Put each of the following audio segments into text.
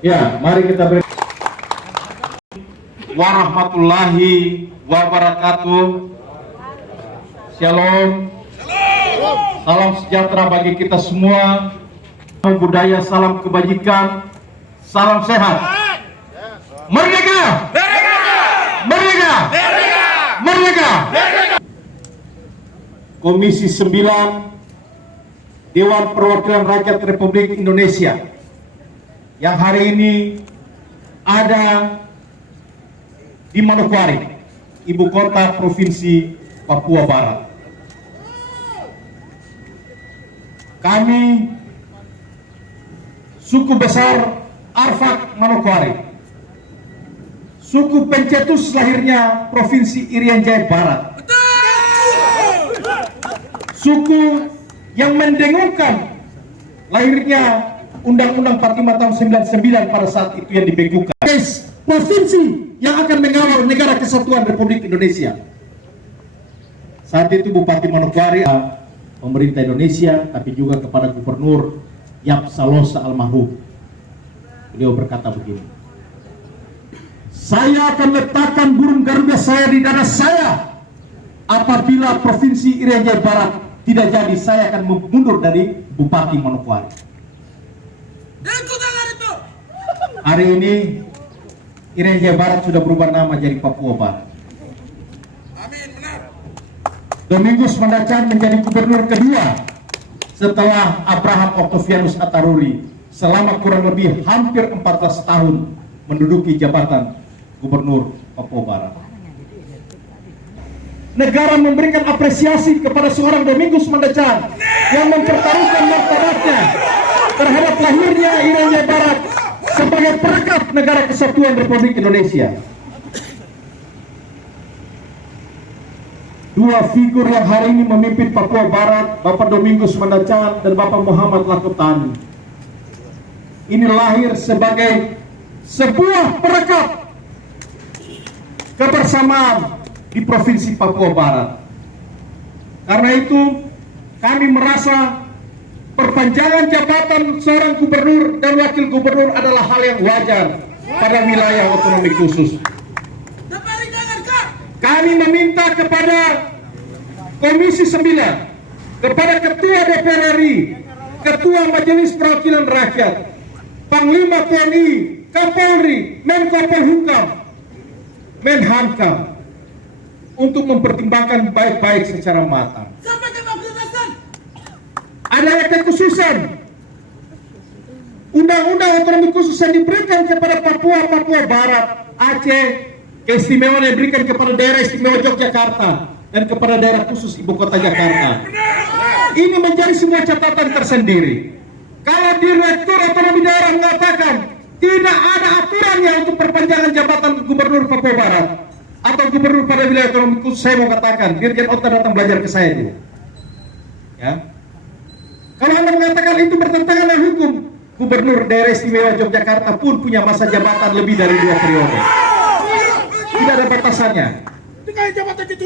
Ya, mari kita beri warahmatullahi wabarakatuh. Shalom. Salam sejahtera bagi kita semua. Salam budaya, salam kebajikan, salam sehat. Merdeka! Merdeka! Merdeka! Komisi 9 Dewan Perwakilan Rakyat Republik Indonesia yang hari ini ada di Manokwari, ibu kota provinsi Papua Barat. Kami suku besar Arfak Manokwari, suku pencetus lahirnya provinsi Irian Jaya Barat, suku yang mendengungkan lahirnya Undang-Undang 45 tahun 99 pada saat itu yang dibekukan. Provinsi yang akan mengawal negara kesatuan Republik Indonesia. Saat itu Bupati Manokwari, pemerintah Indonesia, tapi juga kepada Gubernur Yap Salosa almarhum. Beliau berkata begini, saya akan letakkan burung garuda saya di dada saya. Apabila Provinsi Irian Jaya Barat tidak jadi, saya akan mundur dari Bupati Manokwari. Hari ini Irian Jaya Barat sudah berubah nama jadi Papua Barat. Amin, benar. Domingus Mandacan menjadi gubernur kedua setelah Abraham Octavianus Ataruri selama kurang lebih hampir 14 tahun menduduki jabatan gubernur Papua Barat. Negara memberikan apresiasi kepada seorang Domingus Mandacan yang mempertaruhkan martabatnya terhadap lahirnya Irian Jaya Barat sebagai perekat negara kesatuan Republik Indonesia. Dua figur yang hari ini memimpin Papua Barat, Bapak Domingus Mandacan dan Bapak Muhammad Lakotani, ini lahir sebagai sebuah perekat kebersamaan di Provinsi Papua Barat. Karena itu kami merasa perpanjangan jabatan seorang gubernur dan wakil gubernur adalah hal yang wajar pada wilayah otonomi khusus. Kami meminta kepada Komisi 9, kepada Ketua DPR RI, Ketua Majelis Perwakilan Rakyat, Panglima TNI, Kapolri, Menko Polhukam, Menhankam, untuk mempertimbangkan baik-baik secara matang. Ada kekhususan undang-undang otonomi khusus yang diberikan kepada Papua Barat, Aceh, keistimewaan yang diberikan kepada daerah istimewa Yogyakarta dan kepada daerah khusus ibu kota Jakarta. Ini menjadi semua catatan tersendiri. Kalau Direktur Otonomi Daerah mengatakan tidak ada aturannya untuk perpanjangan jabatan Gubernur Papua Barat atau Gubernur pada wilayah otonomi khusus, saya mau katakan Dirjen Otta datang belajar ke saya dulu. Ya. Kalau Anda mengatakan itu bertentangan dengan hukum, Gubernur Daerah Istimewa Yogyakarta pun punya masa jabatan lebih dari 2 periode. Tidak ada batasannya.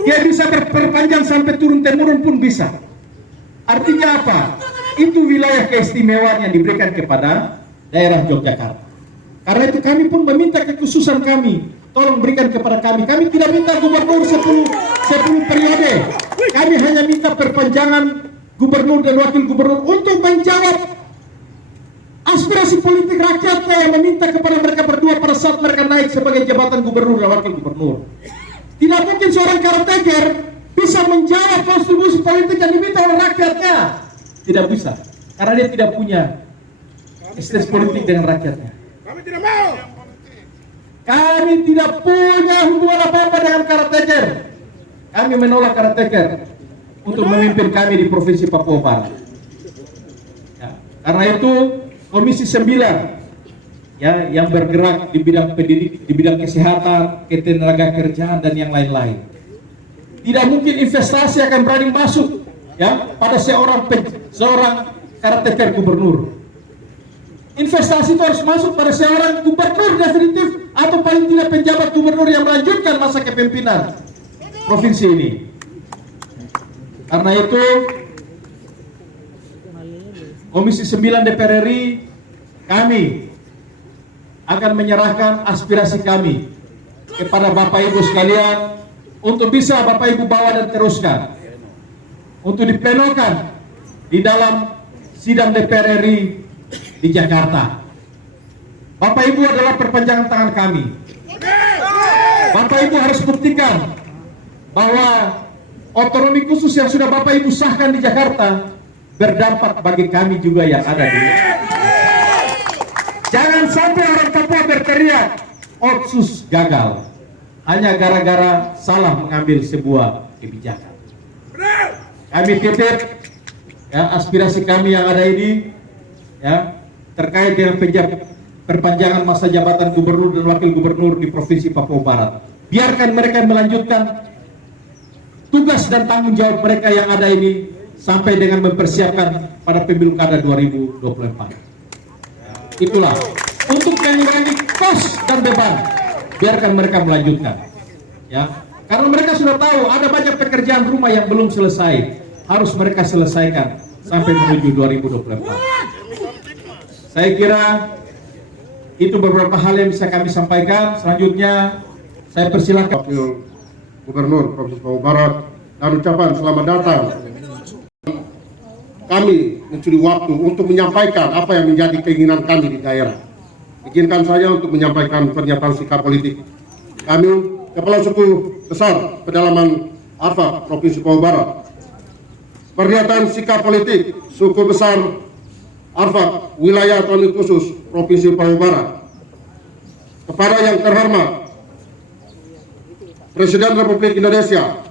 Dia bisa berpanjang sampai turun-temurun pun bisa. Artinya apa? Itu wilayah keistimewaan yang diberikan kepada daerah Yogyakarta. Karena itu kami pun meminta kekhususan kami. Tolong berikan kepada kami. Kami tidak minta gubernur 10 periode. Kami hanya minta perpanjangan gubernur dan wakil gubernur untuk menjawab aspirasi politik rakyatnya yang meminta kepada mereka berdua pada saat mereka naik sebagai jabatan gubernur dan wakil gubernur. Tidak mungkin seorang caretaker bisa menjawab kontribusi politik yang diminta oleh rakyatnya. Tidak bisa, karena dia tidak punya estes politik dengan rakyatnya. Kami tidak mau. Kami tidak punya hubungan apa-apa dengan caretaker. Kami menolak caretaker untuk memimpin kami di Provinsi Papua Barat. Ya, karena itu Komisi 9 ya, yang bergerak di bidang pendidik, di bidang kesehatan, ketenagakerjaan dan yang lain-lain. Tidak mungkin investasi akan berani masuk ya pada seorang caretaker gubernur. Investasi itu harus masuk pada seorang gubernur definitif atau paling tidak penjabat gubernur yang melanjutkan masa kepemimpinan provinsi ini. Karena itu Komisi 9 DPR RI kami akan menyerahkan aspirasi kami kepada Bapak Ibu sekalian untuk bisa Bapak Ibu bawa dan teruskan untuk diplenokan di dalam sidang DPR RI di Jakarta. Bapak Ibu adalah perpanjangan tangan kami. Bapak Ibu harus buktikan bahwa otonomi khusus yang sudah Bapak Ibu sahkan di Jakarta berdampak bagi kami juga yang ada di. Jangan sampai orang Papua berteriak Otsus gagal hanya gara-gara salah mengambil sebuah kebijakan. Kami titip ya, aspirasi kami yang ada ini ya terkait dengan perpanjangan masa jabatan gubernur dan wakil gubernur di Provinsi Papua Barat. Biarkan mereka melanjutkan tugas dan tanggung jawab mereka yang ada ini sampai dengan mempersiapkan pada pemilu kada 2024. Itulah untuk mengurangi kos dan beban. Biarkan mereka melanjutkan. Ya, karena mereka sudah tahu ada banyak pekerjaan rumah yang belum selesai, harus mereka selesaikan sampai menuju 2024. Saya kira itu beberapa hal yang bisa kami sampaikan. Selanjutnya saya persilakan Wakil Gubernur Provinsi Papua Barat dan ucapan selamat datang. Kami mencuri waktu untuk menyampaikan apa yang menjadi keinginan kami di daerah. Izinkan saya untuk menyampaikan pernyataan sikap politik. Kami, Kepala Suku Besar Pedalaman Arfak Provinsi Papua Barat. Pernyataan sikap politik Suku Besar Arfak Wilayah Otonomi Khusus Provinsi Papua Barat. Kepada yang terhormat Presiden Republik Indonesia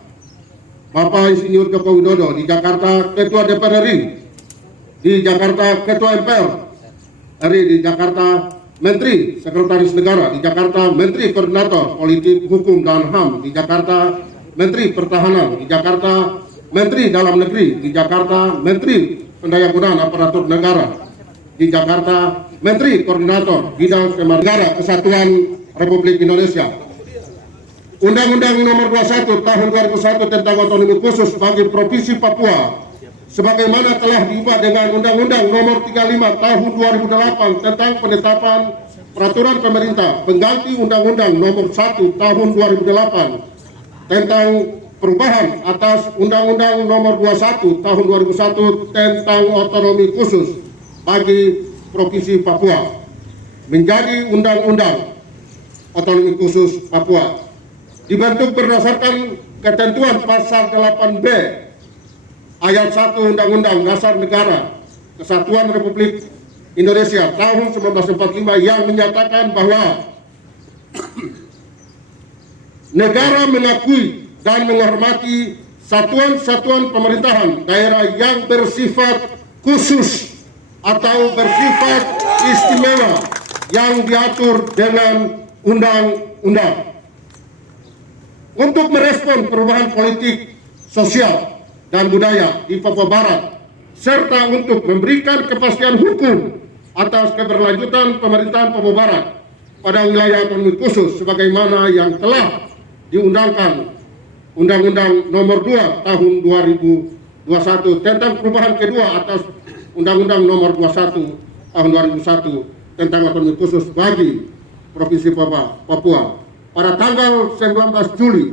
Bapak Insinyur Joko Widodo, di Jakarta Ketua DPR RI, di Jakarta Ketua MPR RI, di Jakarta Menteri Sekretaris Negara, di Jakarta Menteri Koordinator Politik Hukum dan HAM, di Jakarta Menteri Pertahanan, di Jakarta Menteri Dalam Negeri, di Jakarta Menteri Pendayagunaan Aparatur Negara, di Jakarta Menteri Koordinator Bidang Negara Kesatuan Republik Indonesia. Undang-Undang Nomor 21 Tahun 2001 tentang Otonomi Khusus bagi Provinsi Papua sebagaimana telah diubah dengan Undang-Undang Nomor 35 Tahun 2008 tentang penetapan peraturan pemerintah pengganti Undang-Undang Nomor 1 Tahun 2008 tentang perubahan atas Undang-Undang Nomor 21 Tahun 2001 tentang Otonomi Khusus bagi Provinsi Papua menjadi Undang-Undang Otonomi Khusus Papua. Dibentuk berdasarkan ketentuan pasal 8B ayat 1 Undang-Undang Dasar Negara Kesatuan Republik Indonesia tahun 1945 yang menyatakan bahwa negara mengakui dan menghormati satuan-satuan pemerintahan daerah yang bersifat khusus atau bersifat istimewa yang diatur dengan undang-undang. Untuk merespon perubahan politik, sosial, dan budaya di Papua Barat, serta untuk memberikan kepastian hukum atas keberlanjutan pemerintahan Papua Barat pada wilayah otonomi khusus sebagaimana yang telah diundangkan Undang-Undang Nomor 2 Tahun 2021 tentang perubahan kedua atas Undang-Undang Nomor 21 Tahun 2001 tentang otonomi khusus bagi Provinsi Papua pada tanggal 19 Juli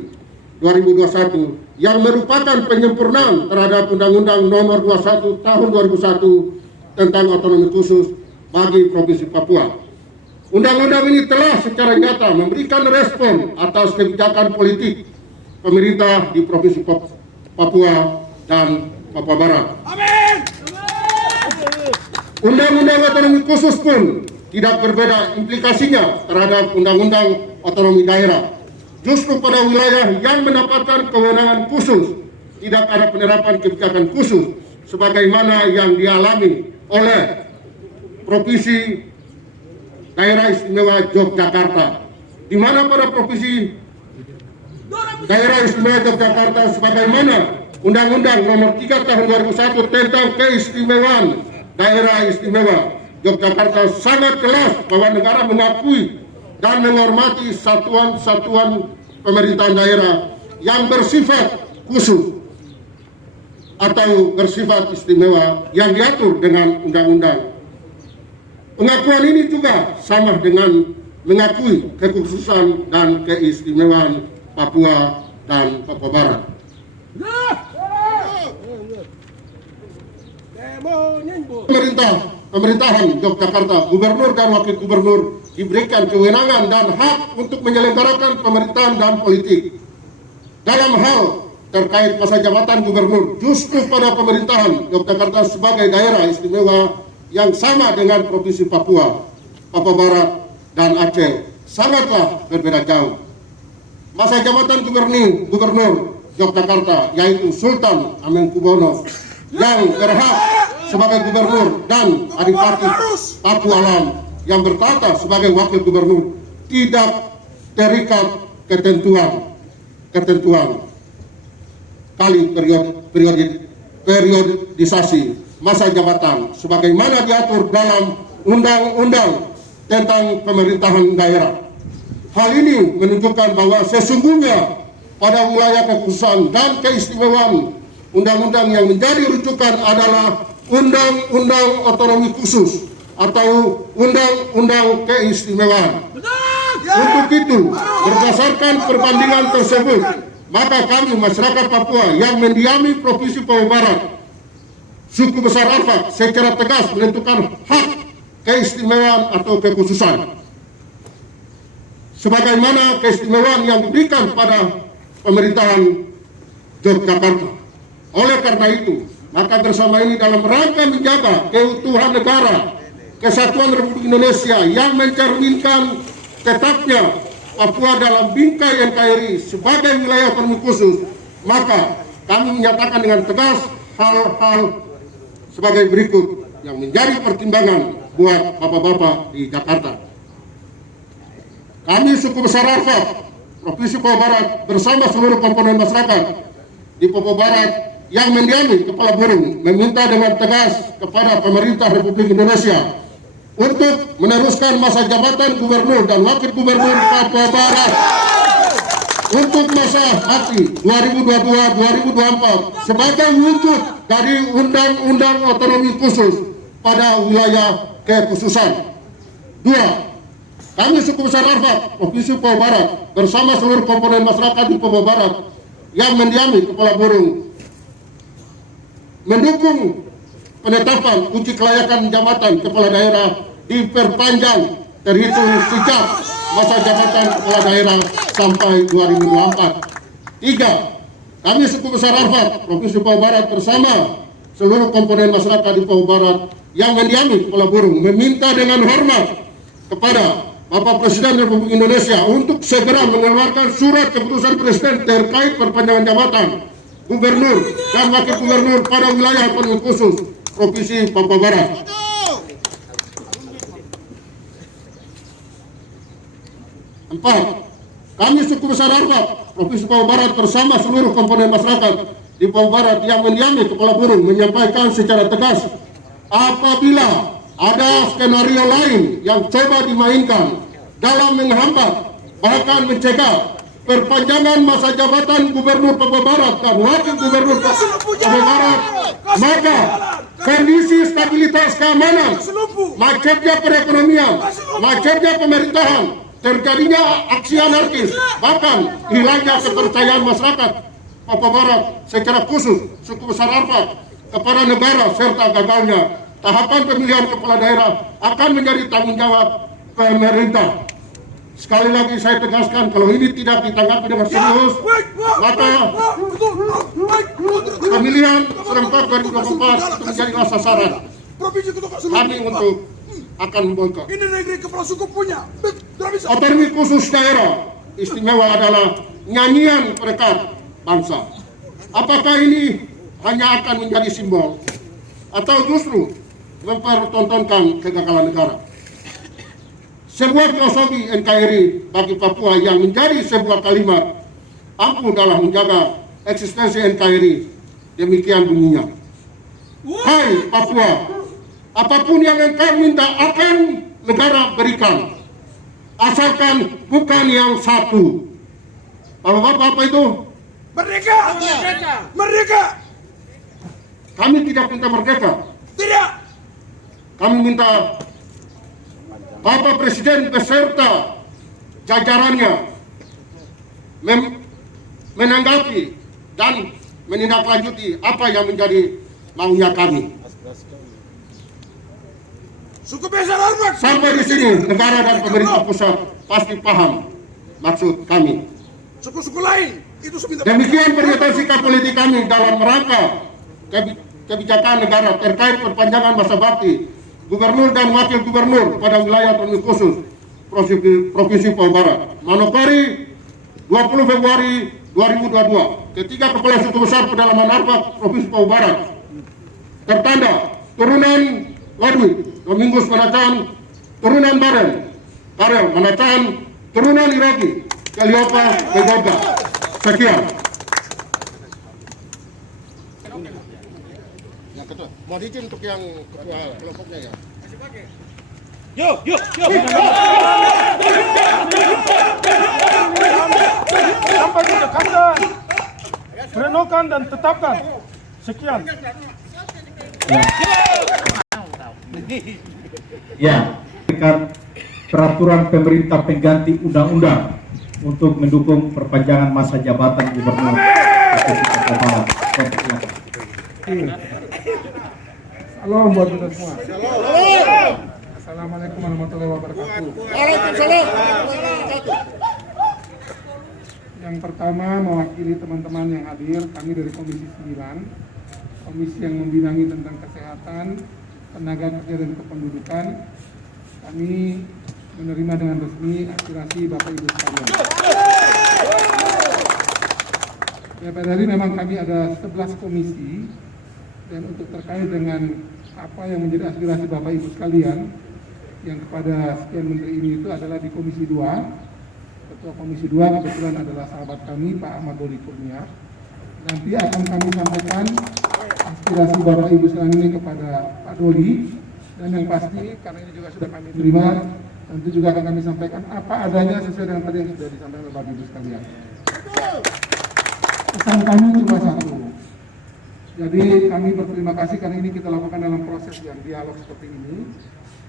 2021 yang merupakan penyempurnaan terhadap Undang-Undang Nomor 21 Tahun 2001 tentang otonomi khusus bagi Provinsi Papua. Undang-undang ini telah secara nyata memberikan respon atas kebijakan politik pemerintah di Provinsi Papua dan Papua Barat. Amin. Undang-undang otonomi khusus pun tidak berbeda implikasinya terhadap Undang-Undang Otonomi Daerah. Justru pada wilayah yang mendapatkan kewenangan khusus tidak ada penerapan kebijakan khusus sebagaimana yang dialami oleh Provinsi Daerah Istimewa Yogyakarta, di mana pada Provinsi Daerah Istimewa Yogyakarta sebagaimana Undang-Undang Nomor 3 Tahun 2001 tentang keistimewaan Daerah Istimewa Yogyakarta sangat jelas bahwa negara mengakui dan menghormati satuan-satuan pemerintahan daerah yang bersifat khusus. atau bersifat istimewa yang diatur dengan undang-undang. Pengakuan ini juga sama dengan mengakui kekhususan dan keistimewaan Papua dan Papua Barat. Pemerintahan Yogyakarta, gubernur dan wakil gubernur diberikan kewenangan dan hak untuk menyelenggarakan pemerintahan dan politik. Dalam hal terkait masa jabatan gubernur, justru pada pemerintahan Yogyakarta sebagai daerah istimewa yang sama dengan Provinsi Papua, Papua Barat, dan Aceh sangatlah berbeda jauh. Masa jabatan gubernur Yogyakarta, yaitu Sultan Hamengkubuwono yang berhak sebagai gubernur dan Adipati Paku Alam yang bertata sebagai wakil gubernur tidak terikat ketentuan kali periodisasi masa jabatan sebagaimana diatur dalam undang-undang tentang pemerintahan daerah. Hal ini menunjukkan bahwa sesungguhnya pada wilayah kekhususan dan keistimewaan undang-undang yang menjadi rujukan adalah Undang-Undang Otonomi Khusus atau Undang-Undang Keistimewaan. Untuk itu, berdasarkan perbandingan tersebut, maka kami masyarakat Papua yang mendiami Provinsi Papua Barat, suku besar Arfak secara tegas menentukan hak keistimewaan atau kekhususan sebagaimana keistimewaan yang diberikan pada pemerintahan Yogyakarta. Oleh karena itu, maka bersama ini dalam rangka menjaga keutuhan negara, kesatuan Republik Indonesia yang mencerminkan tetapnya Papua dalam bingkai NKRI sebagai wilayah otonomi khusus, maka kami menyatakan dengan tegas hal-hal sebagai berikut yang menjadi pertimbangan buat bapak-bapak di Jakarta. Kami suku besar Arfak, Provinsi Papua Barat bersama seluruh komponen masyarakat di Papua Barat yang mendiami Kepala Burung meminta dengan tegas kepada pemerintah Republik Indonesia untuk meneruskan masa jabatan gubernur dan wakil gubernur Papua Barat untuk masa bakti 2022-2024 sebagai wujud dari Undang-Undang Otonomi Khusus pada wilayah kekhususan. 2. Kami suku besar Arfak, Provinsi Papua Barat bersama seluruh komponen masyarakat di Papua Barat yang mendiami Kepala Burung mendukung penetapan uji kelayakan jabatan kepala daerah diperpanjang terhitung sejak masa jabatan kepala daerah sampai 2024. 3. Kami suku besar Arfak, Provinsi Papua Barat bersama seluruh komponen masyarakat di Papua Barat yang mendiami Kepala Burung meminta dengan hormat kepada Bapak Presiden Republik Indonesia untuk segera mengeluarkan surat keputusan Presiden terkait perpanjangan jabatan gubernur dan wakil gubernur pada wilayah otonomi khusus Provinsi Papua Barat. 4. Kami suku besar Arfak, Provinsi Papua Barat bersama seluruh komponen masyarakat di Papua Barat yang mendiami Kepala Burung menyampaikan secara tegas apabila ada skenario lain yang coba dimainkan dalam menghambat bahkan mencegah perpanjangan masa jabatan Gubernur Papua Barat dan Wakil Gubernur Papua Barat, maka kondisi stabilitas keamanan, macetnya perekonomian, macetnya pemerintahan, terjadinya aksi anarkis, bahkan hilangnya kepercayaan masyarakat Papua Barat secara khusus suku besar Arfak kepada negara serta gagalnya tahapan pemilihan kepala daerah akan menjadi tanggung jawab pemerintah. Sekali lagi saya tegaskan, kalau ini tidak ditanggapi dengan serius, maka pemilihan serentak 2024 itu menjadilah sasaran kami untuk akan memboikot. Ini negeri kepala suku punya. Otonomi khusus daerah istimewa adalah nyanyian perekat bangsa. Apakah ini hanya akan menjadi simbol atau justru mempertontonkan kegagalan negara? Sebuah filosofi NKRI bagi Papua yang menjadi sebuah kalimat ampuh dalam menjaga eksistensi NKRI. Demikian bunyinya. Hai Papua, apapun yang engkau minta akan negara berikan, asalkan bukan yang satu. Bapak-bapak, apa itu? Merdeka! Merdeka! kami tidak minta merdeka. Tidak. Kami minta Bapak Presiden beserta jajarannya menanggapi dan menindaklanjuti apa yang menjadi maunya kami. Suku besar hormat. Sampai di sini negara dan pemerintah pusat pasti paham maksud kami. Suku-suku lain itu seminta. Demikian pernyataan sikap politik kami dalam rangka kebijakan negara terkait perpanjangan masa bakti Gubernur dan Wakil Gubernur pada wilayah otonomi khusus Provinsi Papua Barat. Manokwari 20 Februari 2022. Ketiga Kepala Suku Besar Pedalaman Arfak Provinsi Papua Barat. Tertanda turunan Wadwid, Domingus Manacan, turunan Baren, Karel Manacan, turunan Iraki, Kaliopa, Begoga. Sekian. Yang ketua, mau izin untuk yang ketua kelompoknya ya. Yuk. Sampai di Jakarta, renungkan dan tetapkan. Sekian. Ya, peraturan pemerintah pengganti undang-undang untuk mendukung perpanjangan masa jabatan Gubernur Provinsi Papua Barat. Salam buat kita semua. Assalamualaikum warahmatullahi wabarakatuh. Waalaikumsalam. Yang pertama mewakili teman-teman yang hadir, kami dari Komisi 9, komisi yang membidangi tentang kesehatan, tenaga kerja dan kependudukan. Kami menerima dengan resmi aspirasi Bapak Ibu sekalian. DPR RI memang kami ada 11 komisi, dan untuk terkait dengan apa yang menjadi aspirasi Bapak Ibu sekalian yang kepada sekian menteri ini itu adalah di Komisi 2. Ketua Komisi 2 kebetulan adalah sahabat kami Pak Ahmad Doli Kurnia. Nanti akan kami sampaikan aspirasi Bapak Ibu sekalian ini kepada Pak Doli, dan yang pasti karena ini juga sudah kami terima, nanti juga akan kami sampaikan apa adanya sesuai dengan tadi yang sudah disampaikan oleh Bapak Ibu sekalian. Pesan kami cuma satu. Jadi kami berterima kasih karena ini kita lakukan dalam proses yang dialog seperti ini,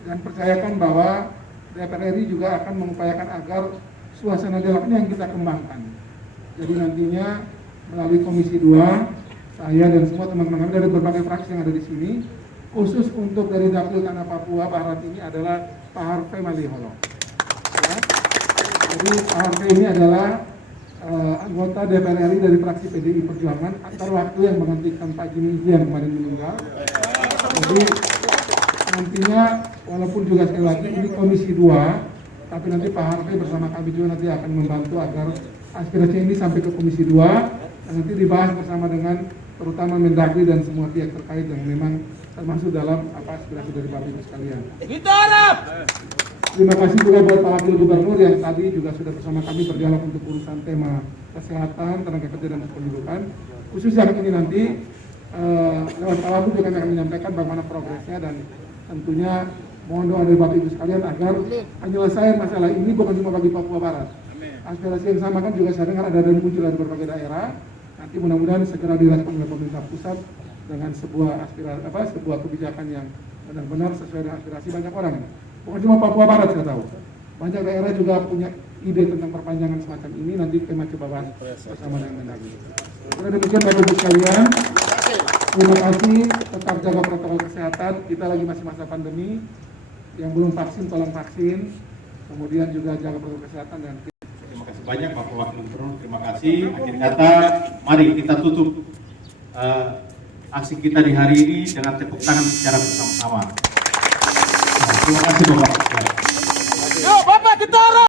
dan percayakan bahwa DPR RI juga akan mengupayakan agar suasana dialog ini yang kita kembangkan. Jadi nantinya melalui Komisi 2, saya dan semua teman-teman kami dari berbagai fraksi yang ada di sini, khusus untuk dari Dapil Tanah Papua Barat ini adalah Pak Harvey Maliholo. Ya. Jadi Pak Harvey ini adalah anggota DPR RI dari fraksi PDI Perjuangan antar waktu yang menggantikan Pak Jimmy yang kemarin meninggal. Jadi nantinya walaupun juga sekali lagi ini Komisi 2, tapi nanti Pak Harvey bersama kami juga nanti akan membantu agar aspirasi ini sampai ke Komisi 2 dan nanti dibahas bersama dengan terutama Mendagri dan semua pihak terkait yang memang termasuk dalam aspirasi dari Bapak Ibu sekalian. Kita harap. Terima kasih juga buat Pak Wakil Gubernur yang tadi juga sudah bersama kami berdialog untuk urusan tema kesehatan, tenaga kerja dan kependudukan. Khusus yang ini nanti lewat Pak Wakil juga kami akan menyampaikan bagaimana progresnya, dan tentunya mohon doa dari Bapak Ibu sekalian agar penyelesaian masalah ini bukan cuma bagi Papua Barat. Aspirasi yang sama kan juga saya dengar ada muncul dari berbagai daerah. Nanti mudah-mudahan segera direspon oleh pemerintah pusat dengan sebuah sebuah kebijakan yang benar-benar sesuai dengan aspirasi banyak orang. Bukan cuma Papua Barat, saya tahu. Banyak daerah juga punya ide tentang perpanjangan semacam ini, nanti kami coba bahas bersama dengan Mendagri. Karena demikian Bapak Ibu sekalian, terima kasih, tetap jaga protokol kesehatan, kita lagi masih masa pandemi, yang belum vaksin tolong vaksin, kemudian juga jaga protokol kesehatan. Dan Terima kasih banyak Bapak Wakil Gubernur, terima kasih. Akhir kata, mari kita tutup aksi kita di hari ini dengan tepuk tangan secara bersama-sama. Terima kasih Bapak. Yo, Bapak kita harap.